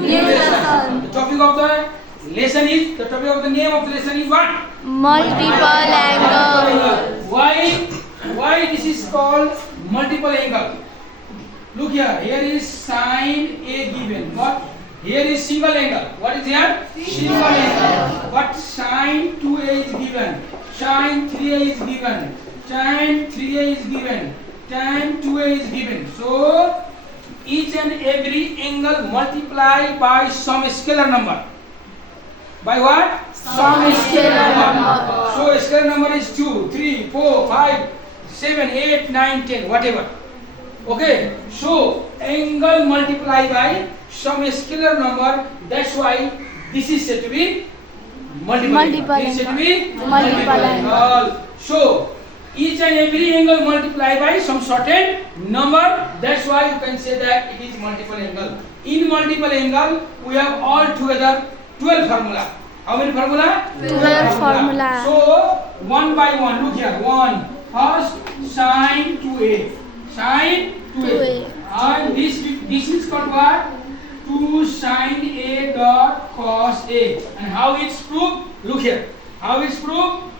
New lesson. The topic of the lesson is, the topic of the name of the lesson is what? Multiple angle. Why this is called multiple angle? Look here, here is sine A given, but here is single angle. What is here? Single angle. But sine 2A is given, sine 3A is given, tan 3A is given, tan 2A is given. So each and every angle multiply by some scalar number. By what? Some scalar number. So scalar number is 2, 3, 4, 5, 7, 8, 9, 10, whatever. Okay. So angle multiply by some scalar number. That's why this is said to be multiple. This is said to be multiple angle. So each and every angle multiply by some certain number. That's why you can say that it is multiple angle. In multiple angle, we have all together 12 formula. How many formula? 12 formula. So one by one, look here. One. First, sine 2A. Sine 2A. And this is called what? 2 sine A dot cos A. And how it's proved? Look here. How it's proved?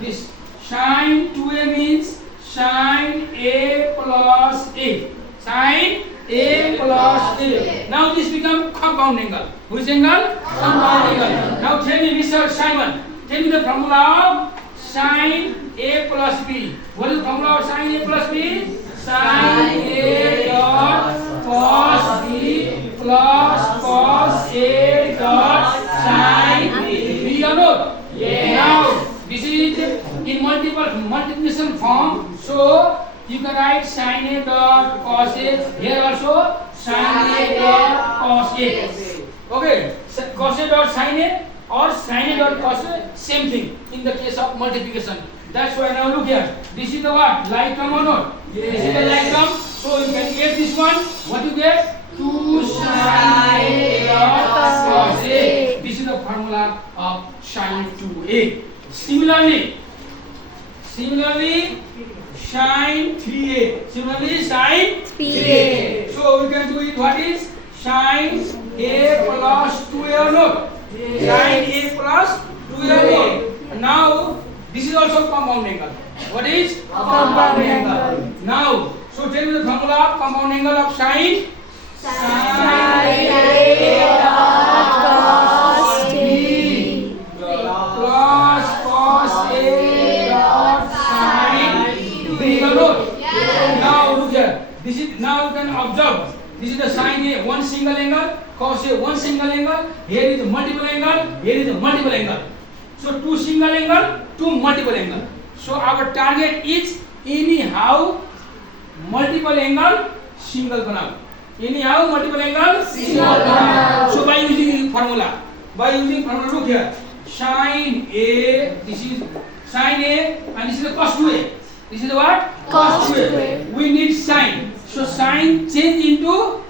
This. Sine 2A means sine A plus A. Sine A plus A. Now this becomes compound angle. Which angle? Compound angle. Now tell me, Mr. Simon, tell me the formula of sine A plus B. What is the formula of sine A plus B? Sine A dot cos B plus cos A dot sine B. We are not. Yes. Now this is in multiplication form. So you can write sine A dot cos A. Here also sine A dot cos A. Okay, cos A dot sine A or sine A dot cos A, same thing in the case of multiplication. That's why now look here. This is the what? Like term or not? Yes. This is the like term. So you can get this one. What you get? 2 sine A dot cos A. This is the formula of sine 2A. Similarly, sine 3A. Similarly, sine 3A. So we can do it. What is sine A plus 2A or not? Sine A plus 2A. Now this is also compound angle. What is? Compound angle. Now, so tell me the formula of compound angle of sine. Sine A dot cos B plus cos A dot sine B. Now look here. This is, now you can observe. This is the sine A, one single angle, cos A, one single angle. Here is a multiple angle. Here is a multiple angle. So two single angle, two multiple angle. So our target is anyhow multiple angle, single banao. Anyhow multiple angle, single banao. So by using formula, look here. Sine A, this is sine A, and this is the cos 2A. This is the what? Cos 2A. We need sine. So sine change into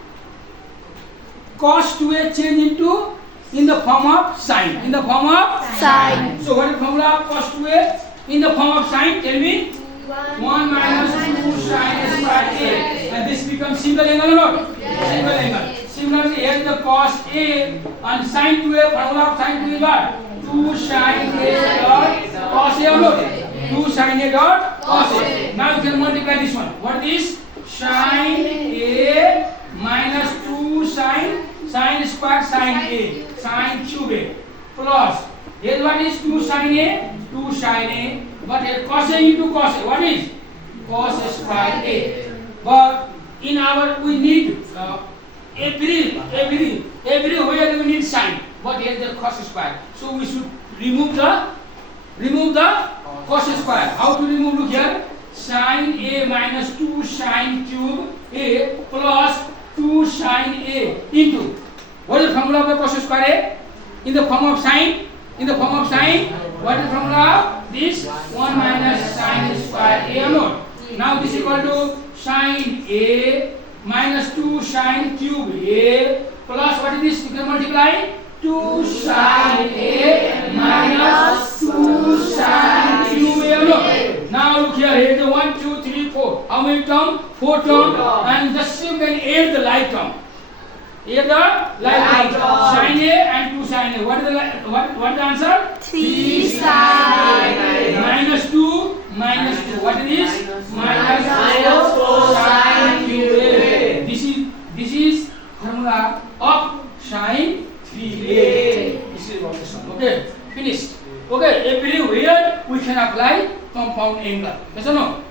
cos 2A, change into in the form of sine. In the form of Sine. So what is the formula of cos 2A? In the form of sine, tell me. 1 minus 2 sine square A. And this becomes single angle or not? Yes. Single angle. Similarly, here is the cos A and sine 2A. Formula of sine 2 is what? 2 sine A dot cos A or not? 2 sine A dot cos A. Now you can multiply this one. What is sine A minus 2 sine square sine A, sine cube A, plus here what is 2 sine A, but here cos A into cos A, what is cos square A. But in our we need everywhere we need sine, but here the cos square. So we should remove the cos square. How to remove? Look here. Sine A minus 2 sine cube A plus 2 sine A into, what is the formula of the cos square A? In the form of sine. What is the formula of this? 1 minus sine square A or not? Now this is equal to sine A minus 2 sine cube A plus what is this? You can multiply 2 sine A minus 2 sine cube A or not? Now look here, here is the 1, 2, 3, 4. How many term? 4 term. And just you can add the like term. Here the like term. What the answer? 3 sine. Minus 2. What it is? Minus 4 sine 3a. This is formula of sine 3a. This is what is done. Okay, finished. Okay, everywhere we can apply compound angle. Yes or no?